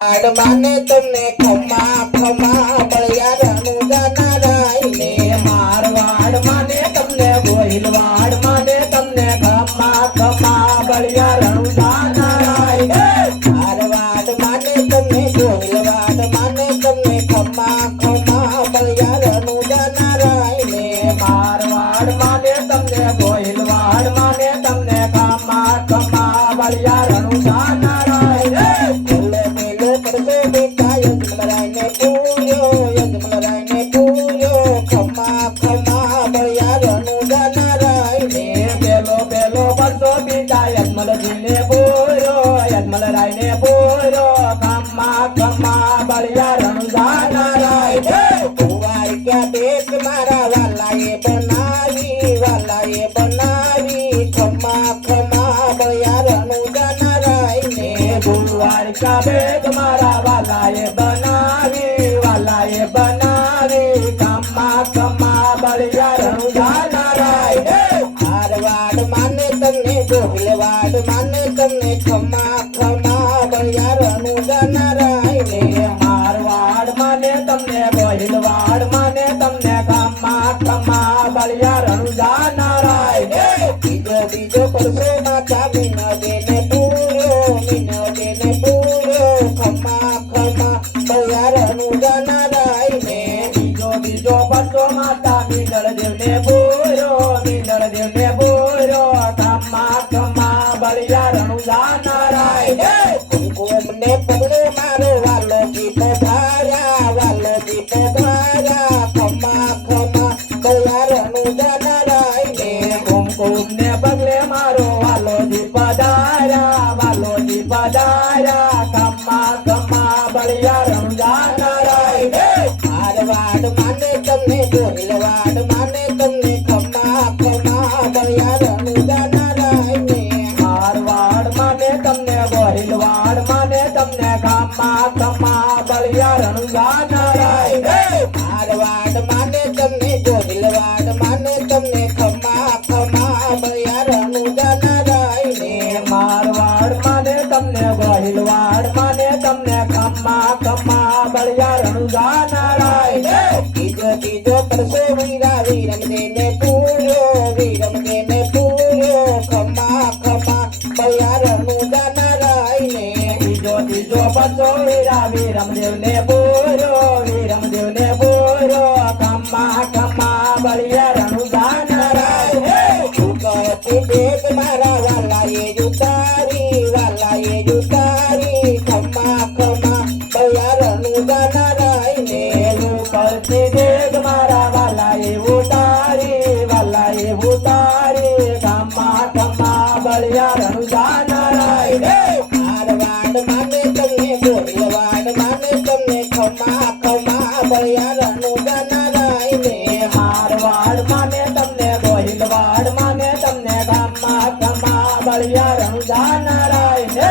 આડ માને તમને ખમા ખમા બળિયારનું જાનારાય ને મારવાડ માને તમને ગોહિલવાડ માને તમને ખમા ખમા બળિયારનું જાનારાય મારવાડ માને તમને ગોહિલવાડ માને તમને ખમા ખમા બળિયારનું જાનારાય ને મારવાડ માને તમને ગોહિલવાડ માને તમને ખમા ખમા બળિયારનું જાનારાય મેલો મેલો પડતો બેટા યજમરાયને પૂર્યો ખમા ખમા બળિયારનું જાનારાય ને પેલો પેલો બસો બીજા યજમલજીને યજમલરાયને બોલ્યો ખમા ખમા બળિયારનું જાનારાય કુંવાર ક્યાં દેખ મારા વાલાએ બનાવી ખમા ખમા બળિયારનું જાનારાય ને દ્વારકા બેગ મારા વાલાએ બનાવી ખમા ખમા બળિયારનું જાનારાય મારવાડ માને તમને ગોહિલવાડ માને તમને ખમા ખમા બળિયારનું જાનારાય ને મારવાડ માને તમને ગોહિલવાડ માને તમને ખમા ખમા બળિયારનું જાનારાય બીજો પરસો માતા વિનોદેને પૂર્યો ખમા ખમા બળિયારનું જાનારાય ને બીજો બસો માતા મીંડળ દેવને બોલ્યો ખમા ખમા બળિયારનું જાનારાય કુમકુમને પગલે મારો વાલોજી પધાર્યા ખમા ખમા બળિયારનું જાનારાય ને કુમકુમને પગલે મારો વાલોજી પધાર્યા ખમા ખમા બળિયારનું જાનારાય મારવાડ માને તમને ગોહિલવાડ માને તમને ખમા ખમા બળિયારનું જાનારાય ને મારવાડ માને તમને ગોહિલવાડ માને તમને ખમા ખમા બળિયારનું જાનારાય મારવાડ માને તમને ગોહિલવાડ માને તમને ખમા ખમા બળિયારનું જાનારાય ને મારવાડ માને તમને ગોહિલવાડ માને તમને ખમા ખમા બળિયારનું જાનારાય ત્રીજો પરસો વીરમદેને પૂર્યો ખમા ખમા બળિયારનું જાનારાય ને ત્રીજો પસો વીરમદેવને બોલ્યો ખમા ખમા બળિયારનું જાનારાય ઉગતી બેગ મારા વાલાએ ઉતારી ખમા ખમા બળિયારનું જાનારાય ને કરતી દેગ મારા વાલાએ ઉતારી ખમા ખમા બળિયારનું જાનારાય મારવાડ માને તમને ગોહિલવાડ માને તમને ખમા ખમા બળિયારનું જાનારાય ને મારવાડ માને તમને ગોહિલવાડ માને તમને ખમા ખમા બળિયારનું જાનારાય